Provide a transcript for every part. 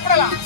புறப்படலாம்.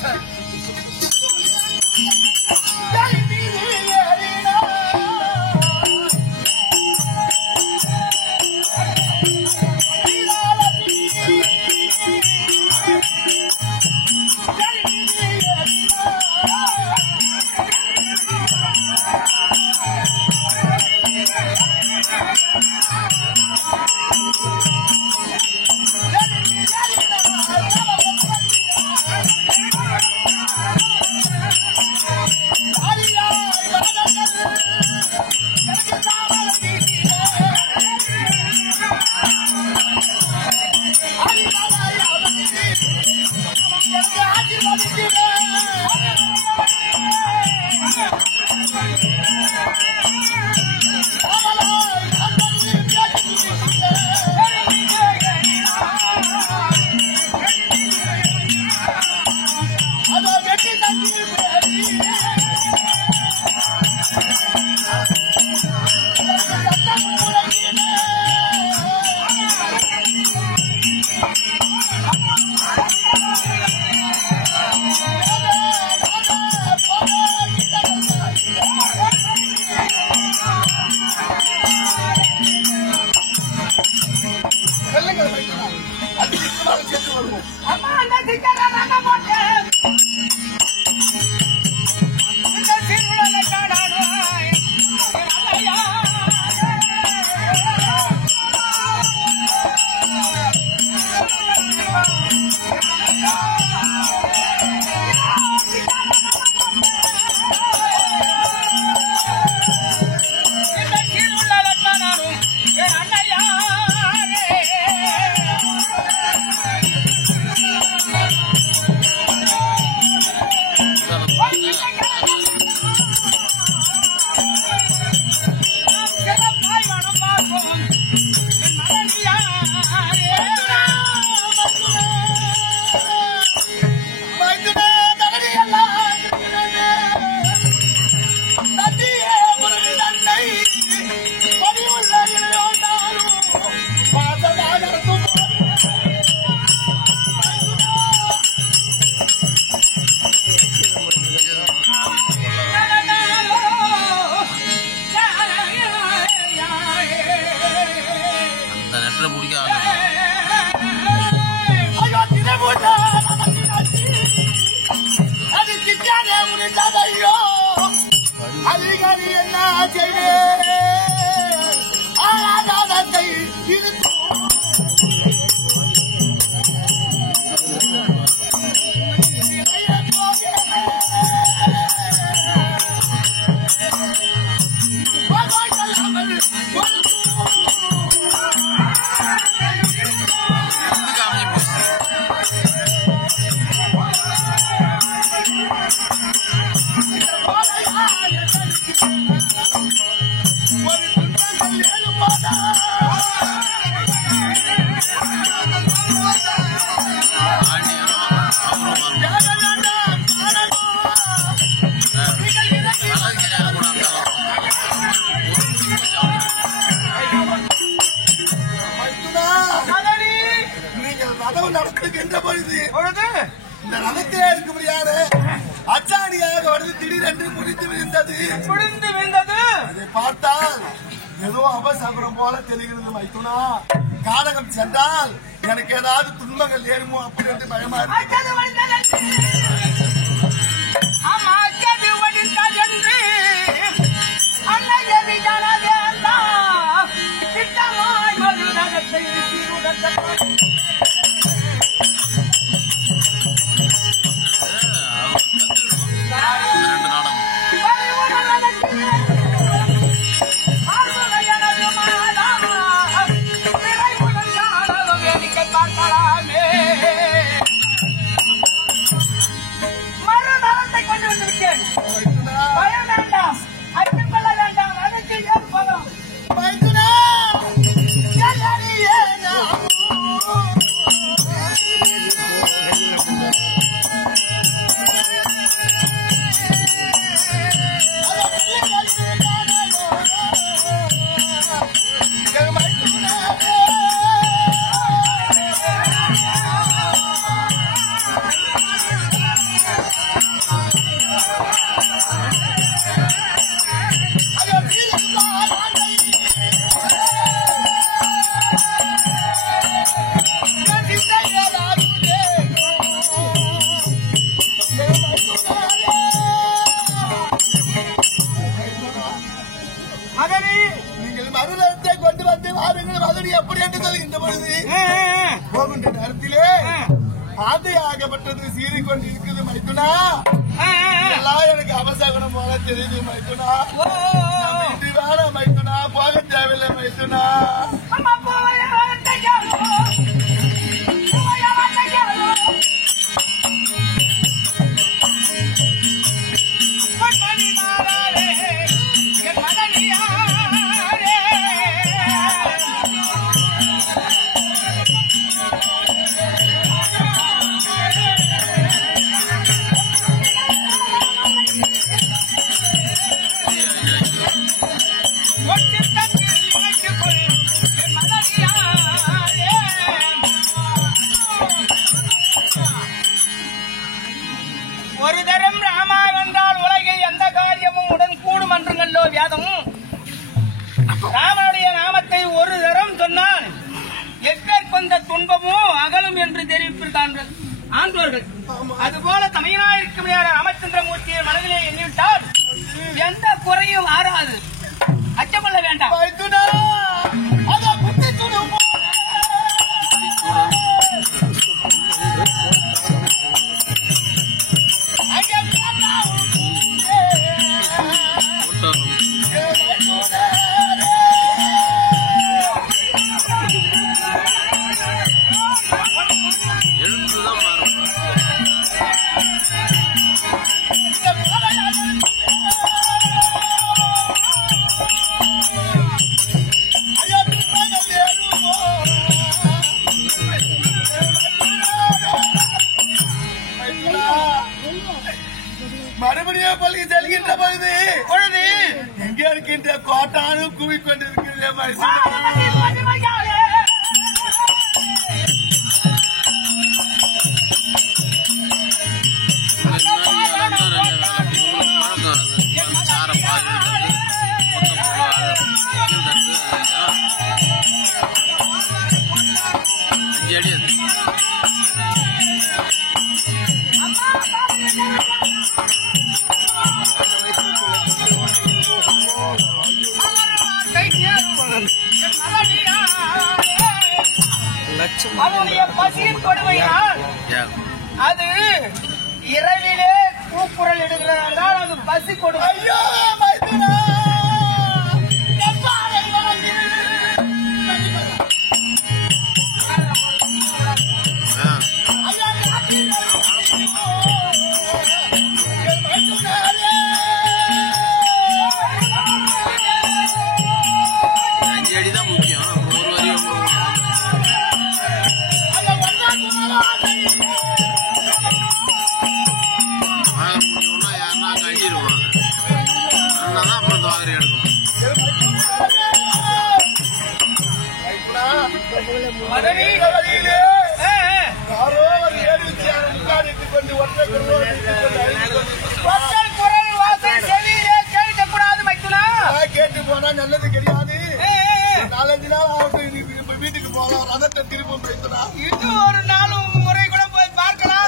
மீறி கொண்டு இருக்குது மைத்துனா. எல்லாம் எனக்கு அவசகனம் போல தெரியுது மைத்துனா. இன்று வேணாம் மைத்துனா, போக தேவையில்லை மைத்துனா. ஒரு தரம் ராமா வென்றால் உலகில் எந்த காரியமும் உடன் கூடும் என்றுங்களோ வேதம். ராமனுடைய நாமத்தை ஒரு தரம் சொன்னால் எப்பேற்கொண்ட துன்பமும் அகலும் என்று தெரிவித்திருக்கார்கள் ஆண்டோர்கள். அதுபோல தமிழ்நாட்டிற்கு ராமச்சந்திரமூர்த்தியை மனதிலே எண்ணிவிட்டால் எந்த குறையும் ஆறாது. அச்சமல்ல வேண்டாம். மறுபடியும் பள்ளி செல்கின்ற பொழுது எங்கே இருக்கின்ற கோட்டானும் குவிக்கொண்டிருக்கின்ற அவனுடைய பசியின் கொடுமையால் அது இரவிலே கூக்குரல் இடுகிறார்கள். அது பசி கொடுமை. கேட்டு போனா நல்லது கிடையாது. 4-5 நாள் ஆகட்டும், வீட்டுக்கு போகலாம். ரதத்தை திரும்ப வைக்கலாம். இது ஒரு நாளும் முறை கூட போய் பார்க்கலாம்.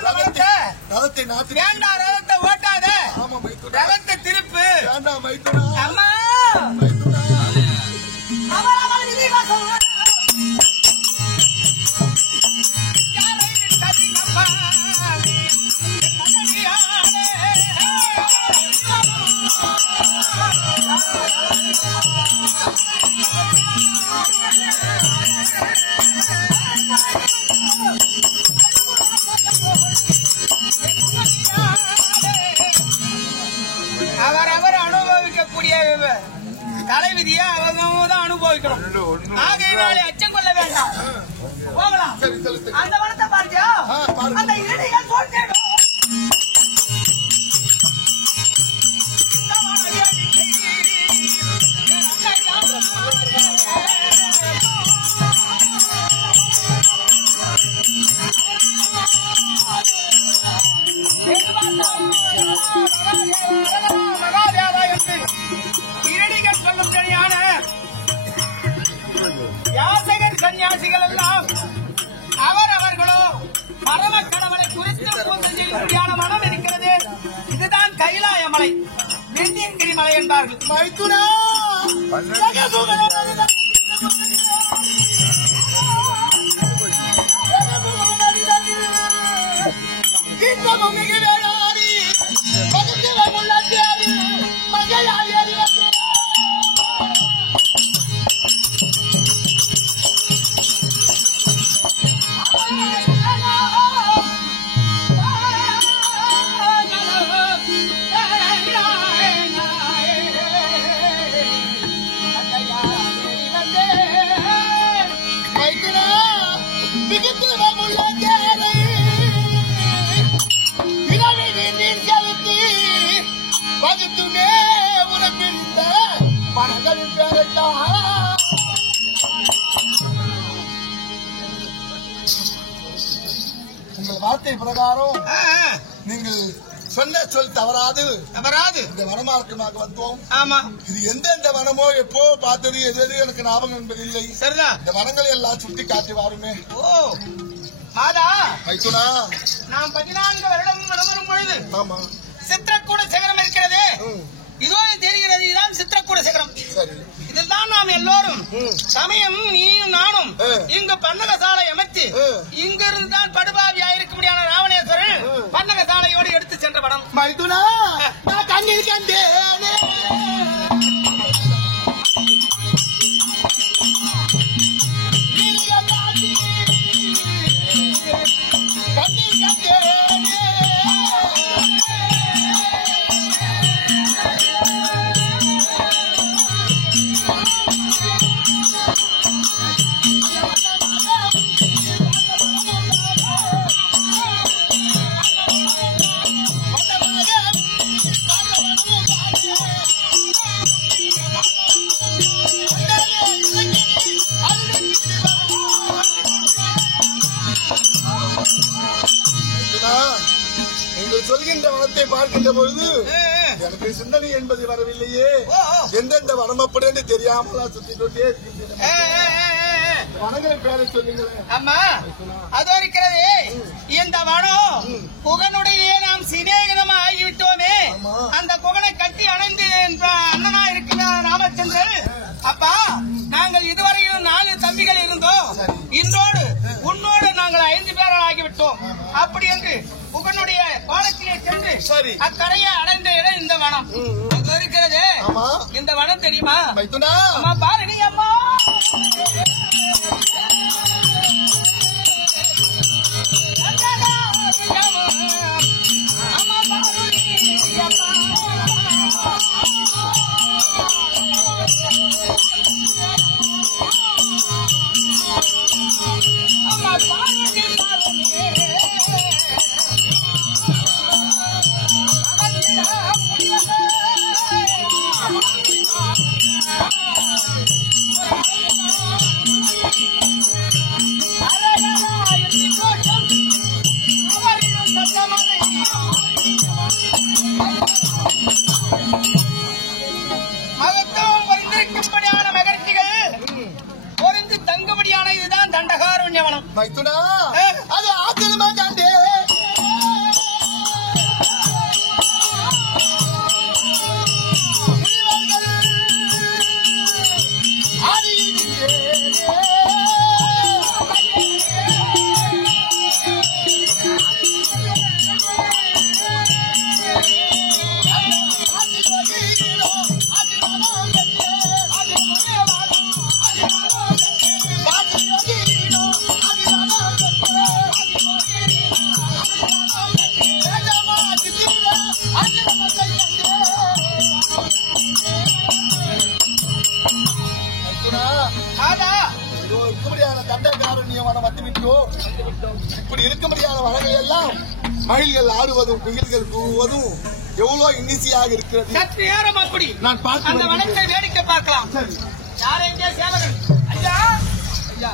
ரதத்தை நாத்து வேண்டாம், ரதத்தை ஓட்டாத. ஆமா மைத்துனா, ரதத்தை திருப்பு. வேண்டாம் மைத்துனா. அம்மா மைத்துனா அவரவர் அனுபவிக்கக்கூடிய தலைவிதியை அவங்க தான் அனுபவிக்கணும். ஆகையினாலே அச்சம் கொள்ள வேண்டாம். போகலாம். அந்த வனத்தை பார்த்தியா? அந்த இடையில் தோற்றேன். இரடிகள் சொல்லும் சரியான யாசகர் சன்னியாசிகள் எல்லாம் அவரவர்களோ பரம கடவுளை குறித்து மனம் இருக்கிறது. இதுதான் கைலாய மலை, வெண்ணியங்கிரி மலை என்பார்கள். மைத்துனா இந்த உங்கள் வார்த்தை பிரகாரம் நீங்கள் சொன்ன சொல் தவறாது இந்த வனமார்க்கமாக வந்தோம். ஆமா, இது எந்தெந்த வனமோ எப்போ பார்த்தது எது எனக்கு ஞாபகம் என்பதில்லை. சரிதான். இந்த வனங்களை எல்லாம் சுட்டி காட்டி வாருமே. ஓ மாதா மைத்துனா, நாம் 14 வருடம் வரும் பொழுது ஆமா சித்திரக்கூட சிகரம் இருக்கிறது. இதோ தெரிகிறது, இதுதான் சித்திரக்கூட சிகரம். இதுதான் நாம் எல்லோரும் சமயம் நீயும் நானும் இங்கு பன்னகசாலை அமைத்து இங்கிருந்து தான் படுபாவியா இருக்க முடியாத ராவணேஸ்வரன் பன்னகசாலையோடு எடுத்து சென்ற படம். மைத்துனா, நான் கண்ணில் கண்டேனே. நீங்கள் சொல்கின்ற வனத்தை பார்க்கின்ற பொழுது எனக்கு சிந்தனை என்பது வரவில்லையே. எந்தெந்த வனம் அப்படி என்று தெரியாமல் சுத்திக்கொண்டே இருக்கின்றன. வனங்களின் பேரை சொல்லுங்களேன். அம்மா, அது இருக்கிறது. இந்த வனம் குகனுடைய நாம் சிநேகிதமா ஆகிவிட்டோமே. அந்த குகனை கட்டி அணைந்து அண்ணனா இருக்கிற ராமச்சந்திரன், அப்பா நாங்கள் இதுவரையும் 4 தம்பிகள் இருந்தோம். இன்றோடு உன்னோடு நாங்கள் 5 பேர்கள் ஆகிவிட்டோம். அப்படி என்று குகனுடைய பாலத்திலே சென்று அக்கரையை அடைந்த இடம் இந்த வனம். அது இருக்கிறது. இந்த வனம் தெரியுமா? அம்மா பாருங்க அம்மா. மகத்துவம் பொறிந்திருக்கும்படியான மகர்த்திகள் பொறிந்து தங்கும்படியான இதுதான் தண்டகாரண்யவனம். மைத்துனா, அது ஆச்சரியமா கண்டே. இப்படி இருக்க முடியாத வனங்கள் எல்லாம் மயில்கள் ஆடுவதும் குயில்கள் கூவுவதும் எவ்வளவு இன்னிசையாக இருக்கிறது. சற்று நேரம் அப்படி நான் பார்த்து அந்த வனத்தை வேடிக்கை பார்க்கலாம். யாரெங்கே சேவகன்? ஐயா ஐயா,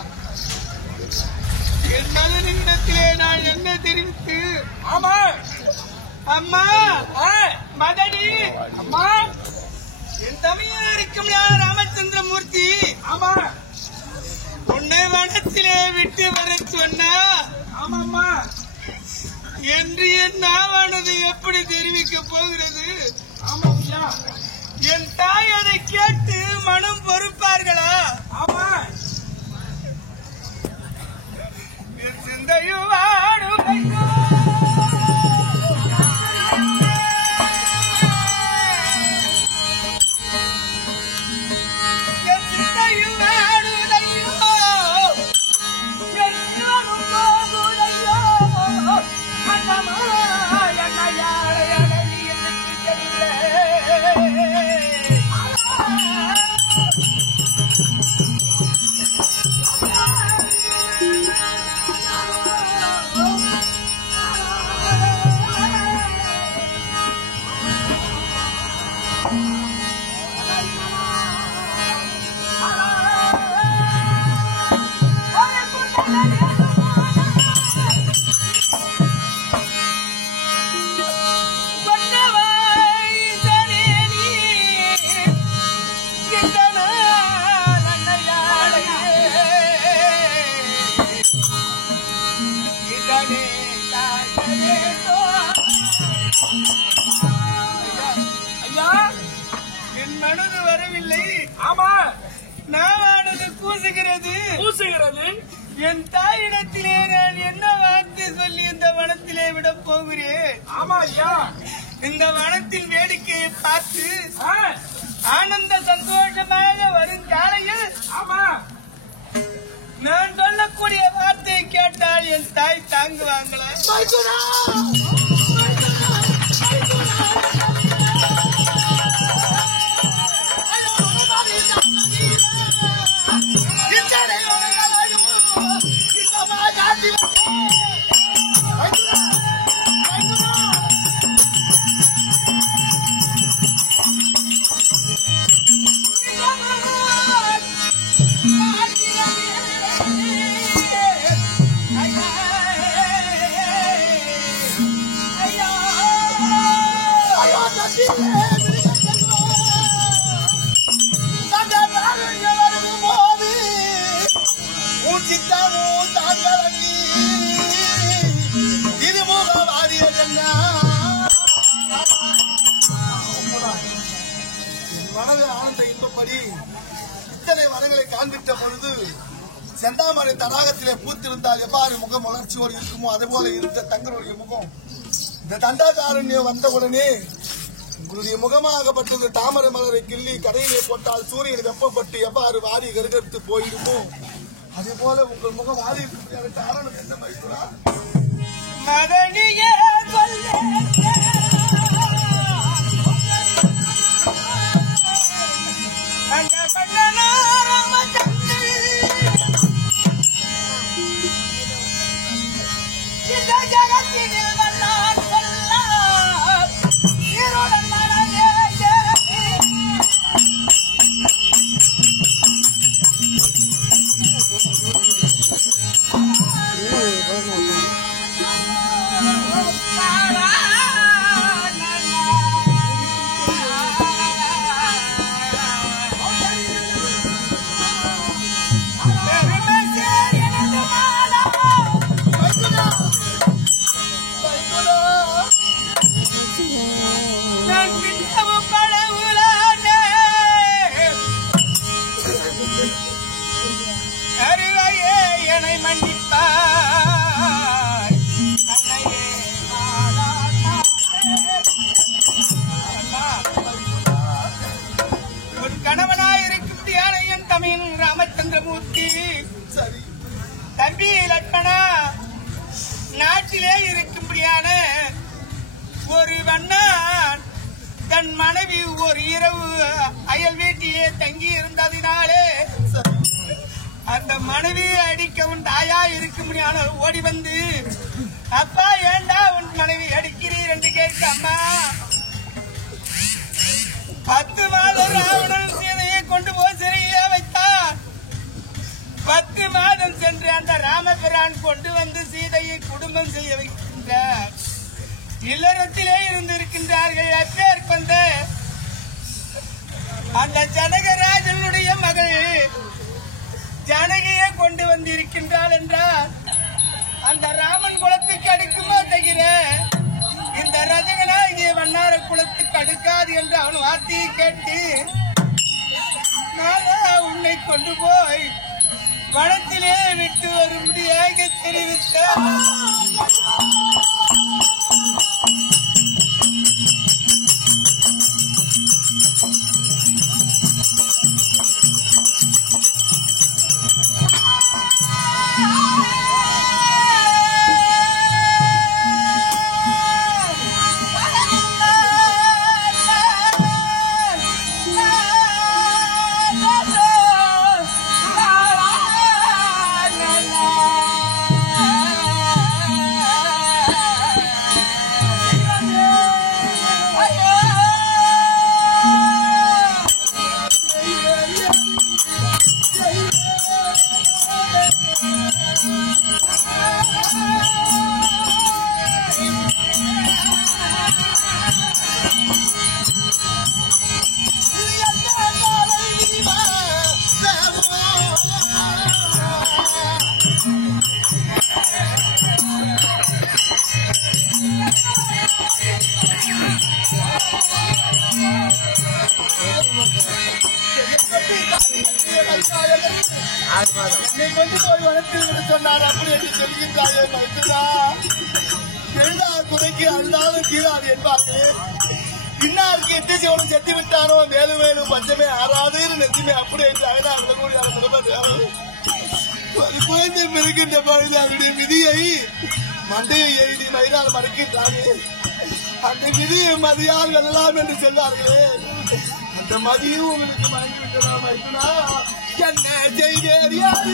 என் மகனிடத்திலே நான் என்ன தெரிவித்து? ஆமா அம்மா மதனி அம்மா, என் தமையா இருக்கும் ராமச்சந்திரமூர்த்தி. ஆமா, உன்னை வனத்திலே விட்டு வர சொன்னா ஆமாம்மா என்று என் நாவானது எப்படி தெரிவிக்க போகிறது? ஆமாம்யா, என் தாய் அதை கேட்டு மனம் பொறுப்பார்களா? ஆமா, என் சிந்தையும் வாடும் பூசுகிறது. என் தாயிடத்திலே நான் என்ன வார்த்தை சொல்லி இந்த வனத்திலே விட போகிறேன்? ஆமா ஐயா, இந்த வனத்தின் வேடிக்கையை பார்த்து ஆனந்த சந்தோஷமாக வரும் காலையில் நான் சொல்லக்கூடிய வார்த்தையை கேட்டால் என் தாய் தாங்குவாங்களா? ஆனந்த இன்பப்படி இத்தனை வரங்களை காண்பித்த பொழுது செந்தாமரை தடாகத்திலே பூத்திருந்தால் எவ்வாறு முகம் வளர்ச்சியோடு இருக்குமோ அதே போல இருந்த தங்களுடைய முகம் இந்த தண்டாதாரண்யம் வந்தவுடனே உங்களுடைய முகமாகப்பட்டது தாமரை மலரை கிள்ளி கடையிலே போட்டால் சூரியன் வெப்பப்பட்டு எவ்வாறு வாரி கருகத்து போயிடுமோ அதே போல உங்கள் முகம் வாரி காரணம் என்ன மைத்துரா? ராமச்சந்திரமூர்த்தி தம்பி லட்சணா நாட்டிலே இருக்கும்படியான ஒரு வண்ணான் தன் மனைவி ஒரு இரவு அயல் வீட்டிலே தங்கி இருந்ததினாலே அந்த மனைவியை அடிக்க உன் தாயா இருக்கும்படியான ஓடி வந்து அப்பா ஏண்டா உன் மனைவி அடிக்கிறீர் என்று கேட்க அம்மா 10 மாதம் ராவணன் சீதையை கொண்டு போய் சிறையே வைத்தார். 10 மாதம் சென்று அந்த ராமபிரான் கொண்டு வந்து சீதையை குடும்பம் செய்ய வைக்கின்றார். இல்லறத்திலே இருந்திருக்கின்றார்கள். அப்பேர் கொண்ட அந்த ஜனகராஜனுடைய மகள் ஜனகியை கொண்டு வந்திருக்கின்றாள் என்றால் அந்த ராமன் குலத்துக்கு அடுக்குமா தகிற இந்த ரஜகனாகிய வண்ணார குலத்துக்கு அடுக்காது என்று அவன் வார்த்தையை கேட்டு நானா உன்னை கொண்டு போய் வனத்திலே விட்டு வரும்படியாக தெரிவித்தார். என்னை கொண்டு போய் வளர்த்து சொன்னார். அப்படி என்று சொல்கின்றாயே மைத்துனா, எழுதாத துறைக்கு அழுதாலும் கீழாது என்பார்களே. இன்னாருக்கு எட்டு சிவனும் செத்து விட்டாரோ மேலும் மேலும் பஞ்சமே ஆறாதுன்னு நெஞ்சுமே அப்படி என்று அழுதாக்கூடிய ஒரு குழந்தை பெறுகின்ற பொழுது அவருடைய விதியை மண்டையை எழுதி மயிலால் மறைக்கின்றாரே. அந்த விதியை மதியால் வெல்லலாம் என்று சொல்வார்களே, அந்த மதியும் உங்களுக்கு மறைந்துவிட்டதா மைத்துனா? என்ன செய்தேறியாது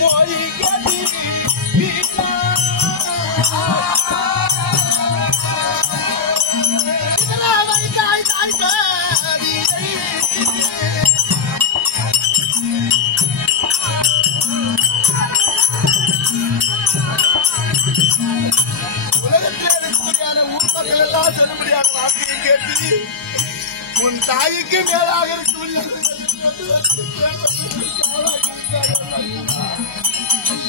மொழி உலகத்தில் இருக்கக்கூடியான ஊர் மக்கள் எல்லாம் சொல்லும்படியான வார்த்தையை கேட்டு உன் தாய்க்கு மேலாக இருக்கக்கூடிய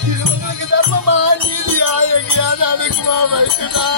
இது உங்களுக்கு தர்மமா நீதியா எங்கேயாவது அதுக்குமா வைக்குதா?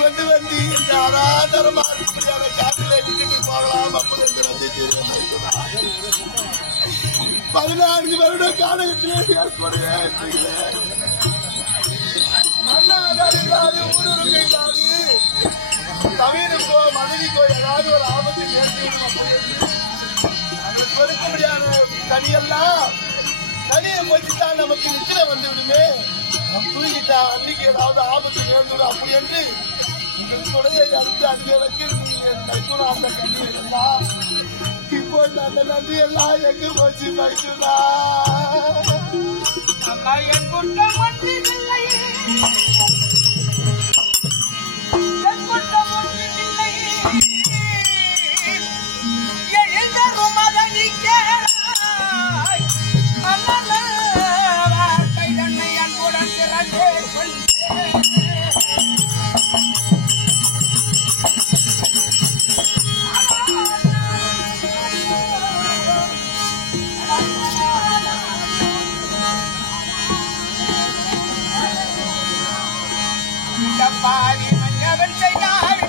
கொண்டு வந்து இந்த அராதரமாக காட்டிலே விட்டுட்டு போகலாம் அப்படி என்று வந்து தெரியும். 14 வருட காலகத்திலே அண்ணாதாரி ஊடுருவ இல்லாது தமிழுக்கோ மனைவிக்கோ ஏதாவது ஒரு ஆபத்து அது கொடுக்க முடியாத தனியை போச்சுதான் நமக்கு நிச்சயம் வந்து விடுமே. தூங்கிட்டா அன்னைக்கு ஏதாவது ஆபத்து நேர்ந்துடும் அப்படி என்று உங்கள் துறையை அடித்து அங்கே வைக்கிறீங்க. அந்த கண்ணி இருந்தா இப்போ அந்த நன்றி எல்லாம் எங்க போச்சு மைத்துனா? என் குற்றம் ஒன்றில்லை, என் குற்றம் ஒன்றில்லை, எழுந்தரும் மதனி கேளாய் வார்த்தை தன்னை அன்புடன் திறந்தே கொண்டேன். பாதி மன்னவன் செய்தாள்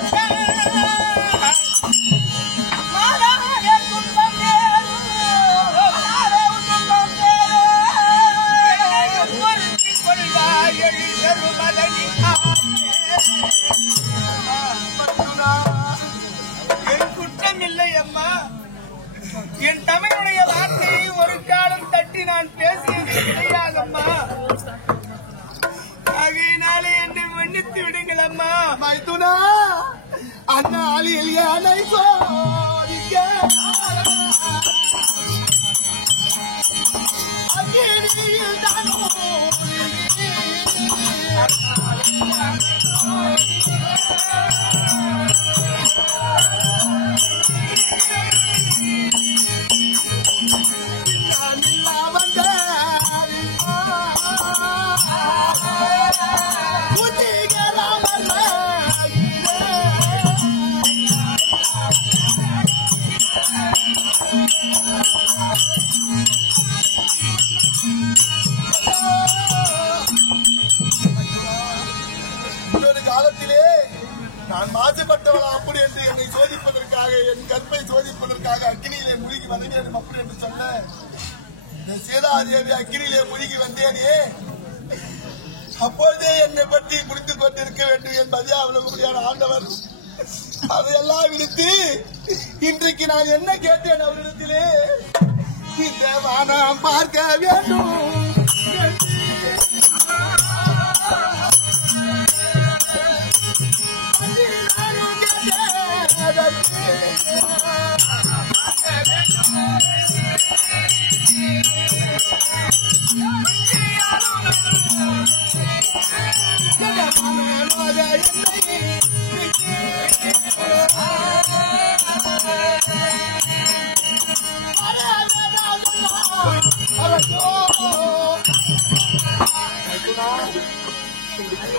துன்பம் கொள்வாய் எழுதரும் மதனி. என் குற்றம் இல்லை அம்மா. என் தமிழுடைய வார்த்தையை ஒரு காலம் தட்டி நான் பேசியது கிடையாதம்மா. ஆகையினாலே என்னை மன்னித்து விடுங்கள் அம்மா. மைத்துனா, அண்ணா அலியில் யானை சோதிக்க இன்னொரு காலத்திலே நான் மாசுபட்டவளா அப்படி என்று என்னை சோதிப்பதற்காக, என் கற்பை சோதிப்பதற்காக அக்கினியிலே முழுகி வந்தேன் அப்படி என்று சொன்ன இந்த சீதாதேவி அக்கினியிலே முழுகி வந்தேனே, அப்போதே என்னை பற்றி புரிந்து கொண்டிருக்க வேண்டும் என்பதே அவர்களுடைய ஆண்டவர். அதையெல்லாம் விடுத்து இன்றைக்கு நான் என்ன கேட்டேன் அவரிடத்திலே, இந்த வானம் பார்க்க வேண்டும்.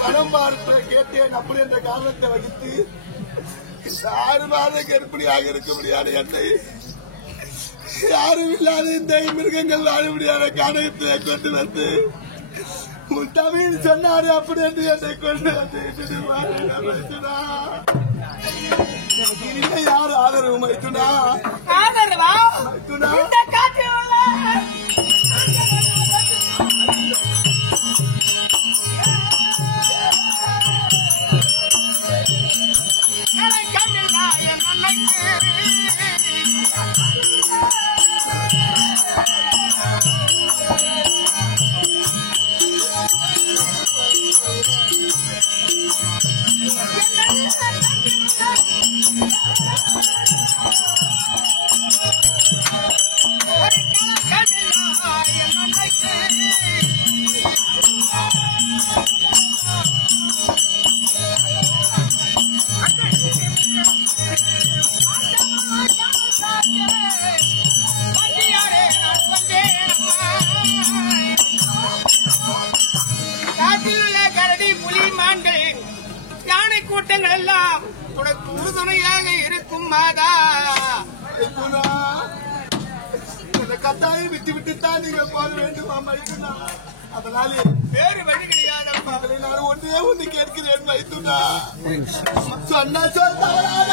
பணம் பார்க்க கேட்டேன் அப்படி என்ற காரணத்தை வகித்து 6 மாத கர்ப்பிணியாக இருக்க முடியாத என்னை யாரும் இல்லாத இந்த மிருகங்கள் வாழ முடியாத காரணத்தை கொண்டு வந்து உன் தமிழ் சொன்னாரு அப்படி என்று என்னை கொண்டு வந்து யார் ஆதரவு மைத்துனா மைத்துனா கூட்டங்கள் எல்லாம் உனக்கு உறுதுணையாக இருக்கும் மாதா. கட்டாயம் விட்டு விட்டுத்தான் நீங்க போக வேண்டுமா மைத்துனா? அதனாலே வேறு வழி கிடையாதப்பா. நான் ஒன்றே ஒன்று கேட்கிறேன் மைத்துனா, சொன்ன சொல் தவறாக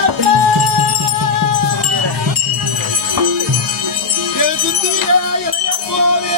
போவே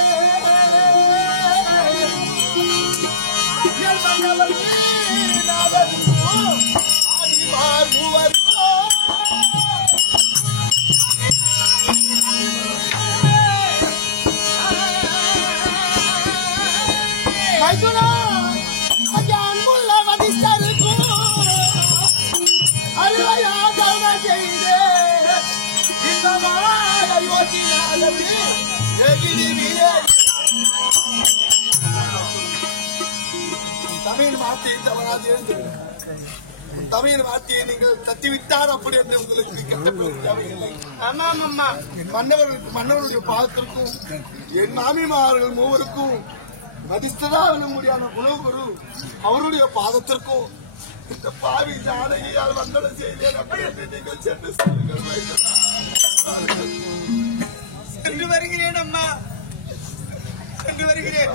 தமிழ் வார்த்தையை தவறாது எழுந்துள்ளது. தமிழ் வார்த்தையை நீங்கள் தட்டிவிட்டார் அப்படி என்று உங்களுக்கு கட்டப்படவில்லை. மன்னவருடைய பாதத்திற்கும் என் மாமிமார்கள் மூவருக்கும் மதிஸ்தராக முடியாத குலகுரு அவருடைய பாதத்திற்கும் இந்த பாவி ஜானகியால் வந்தனம் செய்தேன் அப்படி என்று நீங்கள் சென்று சொல்லுங்கள். சென்று வருகிறேன் அம்மா, சென்று வருகிறேன்.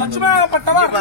லட்சுமண பட்டவர்